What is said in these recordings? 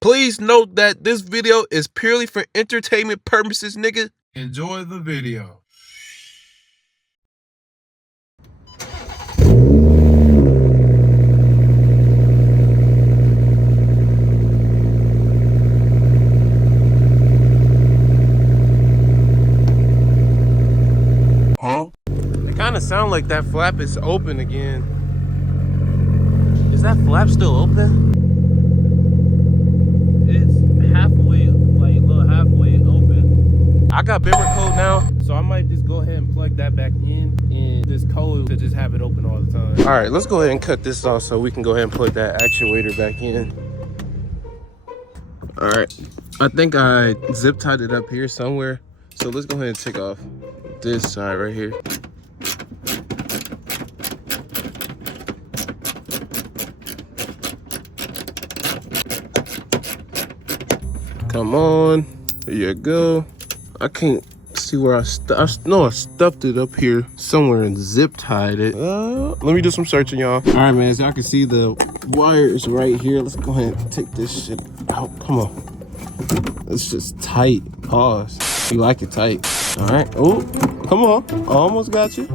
Please note that this video is purely for entertainment purposes, nigga. Enjoy the video. It kind of sounds like that flap is open again. Is that flap still open? It's halfway, like a little halfway open. I got bimmer code now, so I might just go ahead and plug that back in and this code to just have it open all the time. All right, let's go ahead and cut this off so we can go ahead and plug that actuator back in. All right, I think I zip tied it up here somewhere. So let's go ahead and take off this side right here. Come on, there you go. I can't see where I stuffed it up here somewhere and zip tied it. Let me do some searching, y'all. All right, man, as y'all can see, the wire is right here. Let's go ahead and take this shit out. Come on. It's just tight. Pause. You like it tight. All right. Oh, come on. Almost got you.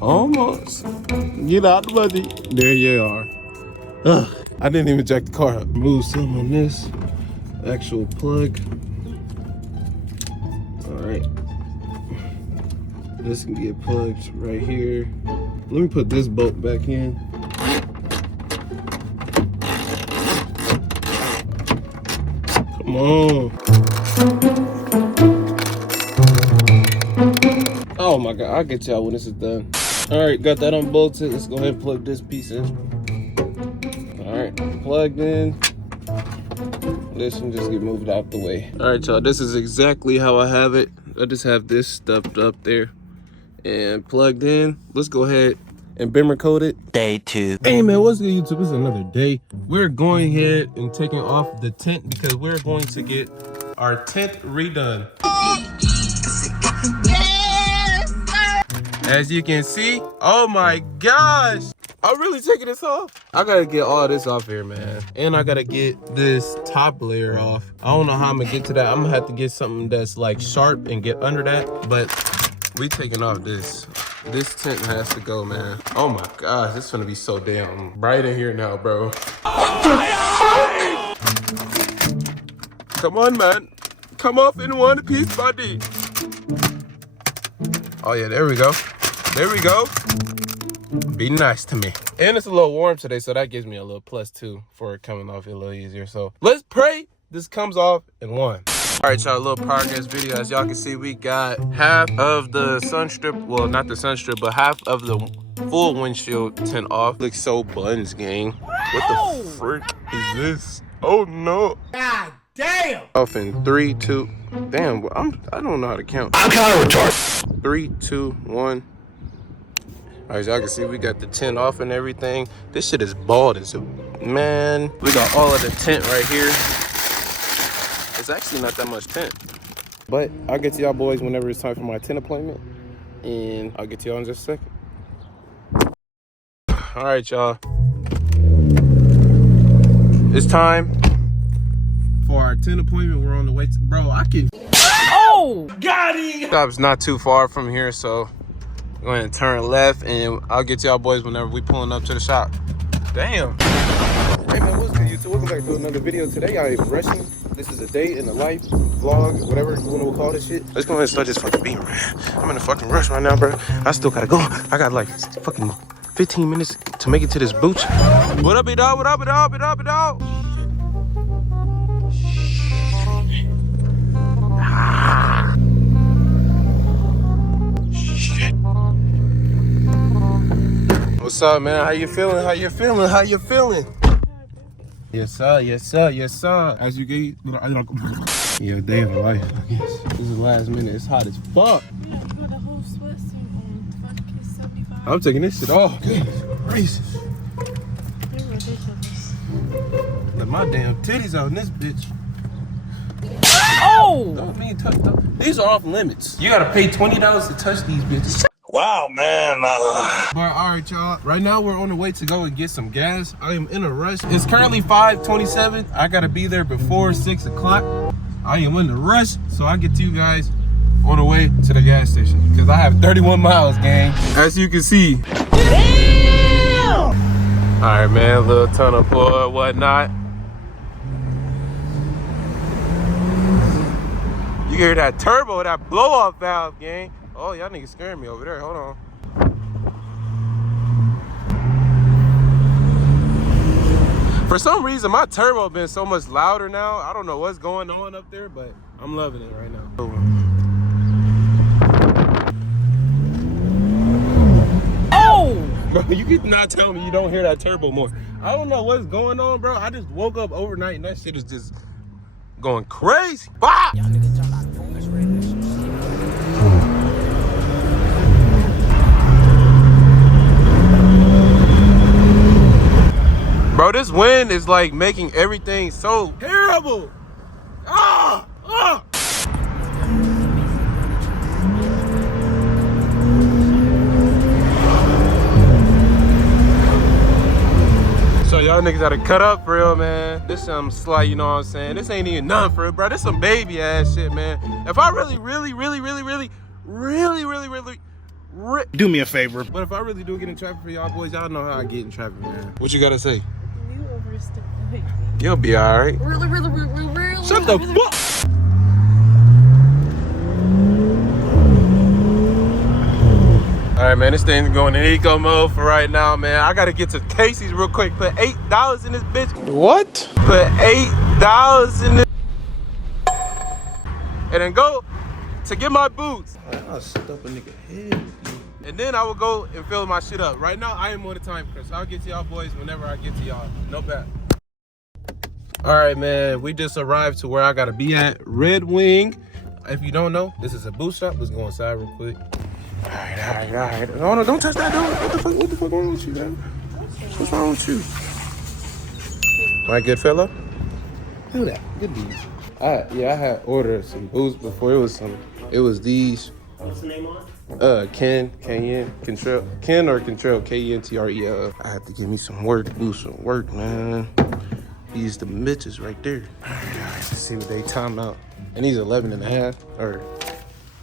Almost. Get out the buddy. There you are. Ugh, I didn't even jack the car up. Move some on this actual plug. All right. This can get plugged right here. Let me put this bolt back in. Come on. Oh my God, I'll get y'all when this is done. All right, got that unbolted. Let's go ahead and plug this piece in. All right, plugged in. This can just get moved out the way. All right, y'all, this is exactly how I have it. I just have this stuffed up there and plugged in. Let's go ahead and bimmer coat it. Day 2. Hey man, what's good, YouTube? It's another day. We're going ahead and taking off the tint because we're going to get our tint redone. As you can see, oh my gosh, I'm really taking this off. I gotta get all this off here, man. And I gotta get this top layer off. I don't know how I'm gonna get to that. I'm gonna have to get something that's like sharp and get under that. But we taking off this. This tint has to go, man. Oh my gosh, it's gonna be so damn bright in here now, bro. Come on, man. Come off in one piece, buddy. Oh yeah, there we go. There we go. Be nice to me. And it's a little warm today, so that gives me a little plus too for it coming off a little easier. So let's pray this comes off in one. All right, y'all, a little progress video. As y'all can see, we got half of the sun strip. Well, not the sun strip, but half of the full windshield tint off. Looks so buns, gang. What the frick is this? Oh no. God damn. Off in 3, 2. Damn, I don't know how to count. I'm kind of retarded. 3, 2, 1. All right, as y'all can see, we got the tint off and everything. This shit is bald as a man. We got all of the tint right here. It's actually not that much tint. But I'll get to y'all boys whenever it's time for my tint appointment. And I'll get to y'all in just a second. All right, y'all. It's time for our tint appointment. We're on the way to, bro, I can. Oh, got him. Shop's not too far from here, so go ahead and turn left, and I'll get y'all boys whenever we pulling up to the shop. Damn. Hey man, what's good, YouTube? Welcome back to another video. Today I am rushing. This is a day in the life, vlog, whatever you want to call this shit. Let's go ahead and start this fucking beamer. I'm in a fucking rush right now, bro. I still gotta go. I got like fucking 15 minutes to make it to this booth. What up, dog? What up, dog? What up, dog? What's up, man? How you feeling? How you feeling? How you feeling? Yes, sir. Yes, sir. Yes, sir. As you get, yeah, day of the life. I guess this is the last minute. It's hot as fuck. Yeah, put a whole sweatsuit on. Fucking 75. I'm taking this shit off. Goodness gracious. You're ridiculous. Let my damn titties out in this bitch. Oh! Don't mean touch them. These are off limits. You gotta pay $20 to touch these bitches. Wow, man. But all right, y'all. Right now, we're on the way to go and get some gas. I am in a rush. It's currently 5:27. I gotta be there before 6 o'clock. I am in a rush, so I get to you guys on the way to the gas station because I have 31 miles, gang. As you can see. Damn! All right, man. Little tunnel for whatnot. You hear that turbo, that blow-off valve, gang. Oh, y'all niggas scaring me over there. Hold on. For some reason, my turbo been so much louder now. I don't know what's going on up there, but I'm loving it right now. Oh! Bro, you cannot tell me you don't hear that turbo more. I don't know what's going on, bro. I just woke up overnight and that shit is just going crazy. Bah! Bro, this wind is like making everything so terrible. Ah! Ah! So y'all niggas gotta cut up for real, man. This some slight, you know what I'm saying? This ain't even nothing for real, bro. This some baby ass shit, man. If I really Do me a favor. but if I really do get in traffic for y'all boys, y'all know how I get in traffic, man. What you gotta say? You overstimulate. You'll be all right. Really. Shut the fuck. All right, man, this thing's going in eco mode for right now, man. I gotta get to Casey's real quick. Put $8 in this bitch. What? Put $8 in this. And then go to get my boots. I'll stuff a nigga head. And then I will go and fill my shit up. Right now, I am on the time crunch. I'll get to y'all boys whenever I get to y'all. No bad. All right, man. We just arrived to where I gotta be at. Red Wing. If you don't know, this is a boot shop. Let's go inside real quick. All right. No, don't touch that door. What the fuck wrong with you, man? What's wrong with you? My good fella? Do that. Good deed. I had ordered some boots before. It was these. What's the name on it? Ken or Control, Kentre. I had to give me some work, do some work, man. These the bitches right there. All right, let's see what they time out. And these 11 and a half, or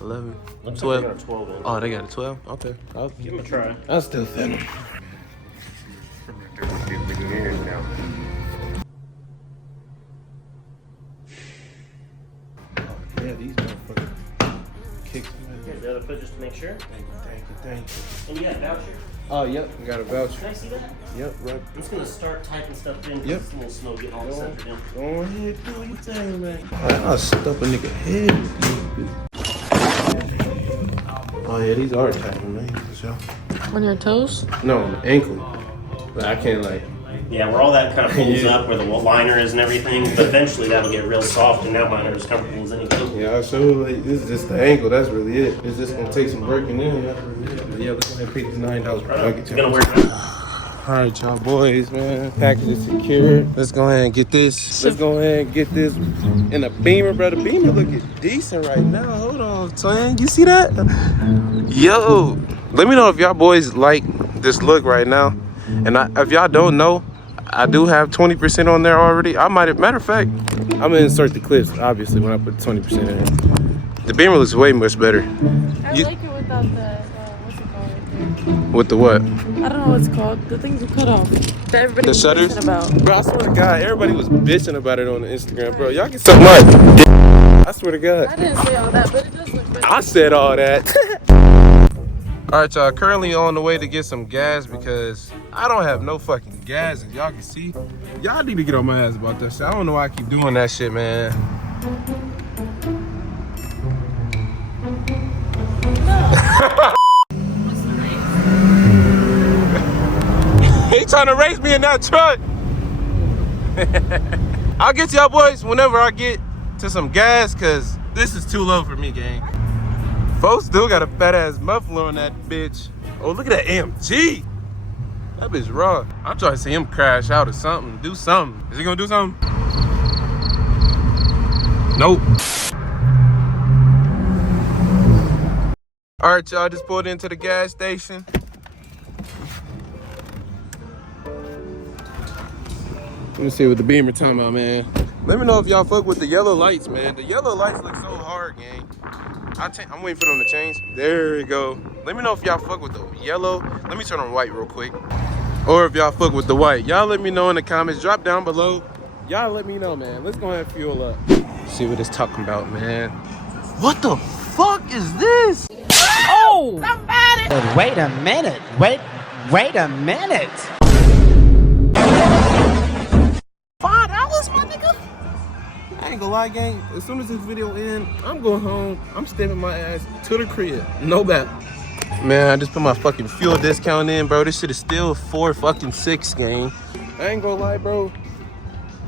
11, 12. Like 12 in. Oh, they got a 12? Okay. I'll Give them a try. I'll still fit them. Yeah, these motherfuckers kicks me. Here's the other foot just to make sure. Thank you. And you got a voucher? Oh, yep, we got a voucher. Can I see that? Yep, right. I'm just gonna start typing stuff in. Yep. It's a little snow getting all centered in. Go ahead, do your thing, man. I'll stuff a nigga head with you. Oh, yeah, these are tapping, man. For sure. On your toes? No, on the ankle. But I can't, like. Yeah, where all that kind of pulls Yeah. up, where the liner is and everything, but eventually that'll get real soft, and now mine are as comfortable as anything. Yeah, I showed like this is just the ankle. That's really it. It's just gonna take some working in. That's really it. But yeah, let's go ahead and pick this $9 per bucket. It's gonna work. All right, y'all boys, man. Package is secure. Let's go ahead and get this. Let's go ahead and get this in a Beamer, bro. The Beamer looking decent right now. Hold on, twin. You see that? Yo, let me know if y'all boys like this look right now. And if y'all don't know, I do have 20% on there already. Matter of fact, I'm gonna insert the clips, obviously, when I put 20% in. The Beamer looks way much better. I like it without the, what's it called right there? With the what? I don't know what it's called. The things you cut off. That everybody The was shutters? bitching about. Bro, I swear to God, everybody was bitching about it on the Instagram, bro. Y'all can so much. I swear to God. I didn't say all that, but it does look better. I said all that. All right, y'all, currently on the way to get some gas because I don't have no fucking gas, as y'all can see. Y'all need to get on my ass about that shit. I don't know why I keep doing that shit, man. He trying to race me in that truck. I'll get to y'all boys whenever I get to some gas, because this is too low for me, gang. Folks still got a fat ass muffler on that bitch. Oh, look at that AMG. That bitch raw. I'm trying to see him crash out or something. Do something. Is he gonna do something? Nope. All Alright, y'all, just pulled into the gas station. Let me see what the Beamer talking about, man. Let me know if y'all fuck with the yellow lights, man. The yellow lights look so hard, gang. I'm waiting for them to change. There we go. Let me know if y'all fuck with the yellow. Let me turn on white real quick. Or if y'all fuck with the white. Y'all let me know in the comments. Drop down below. Y'all let me know, man. Let's go ahead and fuel up. See what it's talking about, man. What the fuck is this? Oh! Somebody! Wait a minute. Wait a minute. $5, my nigga? I ain't gonna lie, gang. As soon as this video ends, I'm going home. I'm stepping my ass to the crib. No bet. Man, I just put my fucking fuel discount in, bro. This shit is still $4.6, gang. I ain't gonna lie, bro.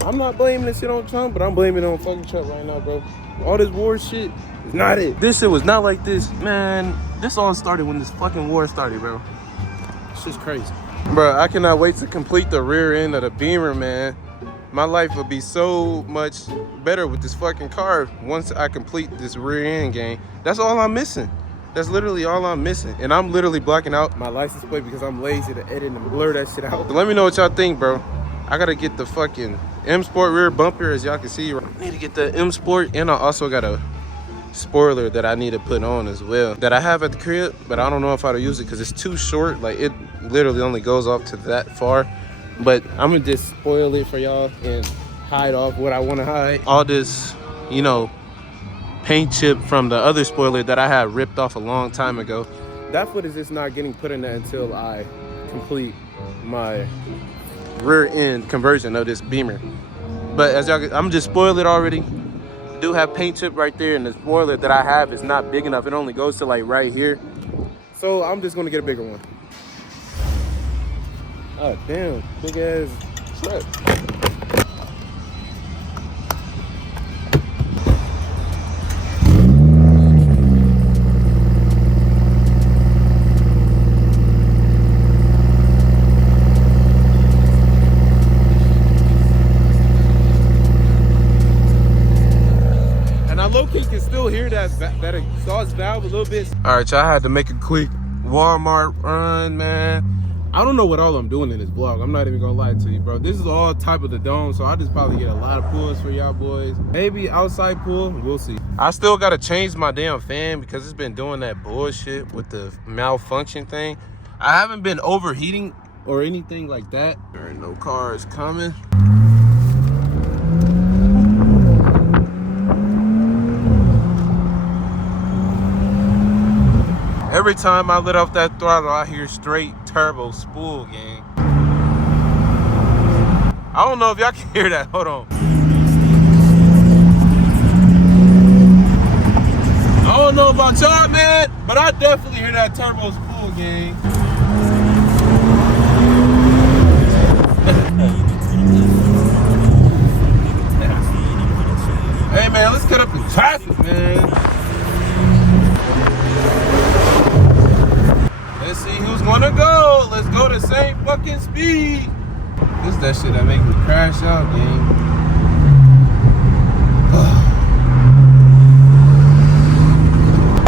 I'm not blaming this shit on Trump, but I'm blaming it on fucking Trump right now, bro. All this war shit is not it. This shit was not like this. Man, this all started when this fucking war started, bro. It's just crazy. Bro, I cannot wait to complete the rear end of the Beamer, man. My life will be so much better with this fucking car once I complete this rear end, gang. That's all I'm missing. That's literally all I'm missing. And I'm literally blocking out my license plate because I'm lazy to edit and blur that shit out. So let me know what y'all think, bro. I gotta get the fucking M Sport rear bumper, as y'all can see. I need to get the M Sport, and I also got a spoiler that I need to put on as well that I have at the crib, but I don't know if I'll use it because it's too short. Like, it literally only goes off to that far. But I'm gonna just spoil it for y'all and hide off what I want to hide. All this, you know, paint chip from the other spoiler that I had ripped off a long time ago. That footage is not getting put in there until I complete my rear end conversion of this Beamer. But as y'all, I'm just spoiled it already. I do have paint chip right there, and the spoiler that I have is not big enough. It only goes to like right here. So I'm just gonna get a bigger one. Oh damn, big ass truck. And I low-key can still hear that exhaust valve a little bit. All right, y'all, I had to make a quick Walmart run, man. I don't know what all I'm doing in this vlog. I'm not even gonna lie to you, bro. This is all type of the dome, so I just probably get a lot of pulls for y'all boys. Maybe outside pull, we'll see. I still gotta change my damn fan because it's been doing that bullshit with the malfunction thing. I haven't been overheating or anything like that. There ain't no cars coming. Every time I let off that throttle, I hear straight turbo spool, gang. I don't know if y'all can hear that. Hold on. I don't know about y'all, man, but I definitely hear that turbo spool, gang. Hey, man, let's cut up the traffic, man. Let's see who's gonna go. Let's go the same fucking speed. This is that shit that make me crash out, gang.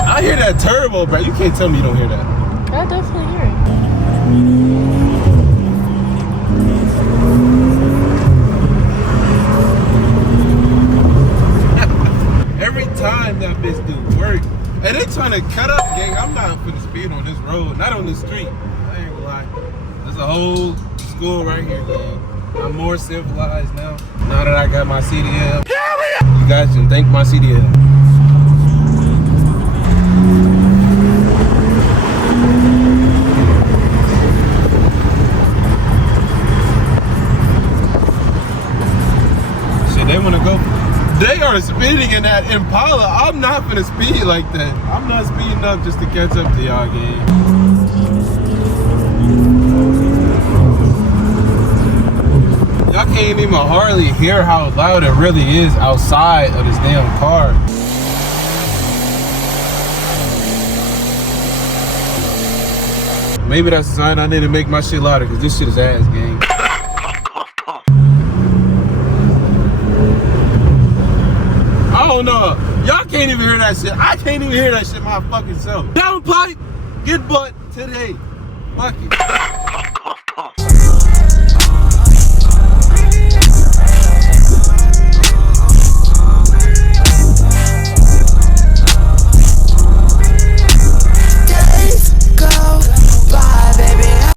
I hear that turbo, bro. You can't tell me you don't hear that. I definitely hear it. Every time that bitch do work. And they trying to cut up, gang. I'm not for the speed on this road, not on the street. I ain't gonna lie. There's a whole school right here, gang. I'm more civilized now. Now that I got my CDL. You guys can thank my CDL. Shit, they wanna go. They are speeding in that Impala. I'm not gonna speed like that. I'm not speeding up just to catch up to y'all, gang. Y'all can't even hardly hear how loud it really is outside of this damn car. Maybe that's a sign I need to make my shit louder because this shit is ass, gang. I don't know. Y'all can't even hear that shit. I can't even hear that shit my fucking self. Downpipe, get butt today. Fuck it.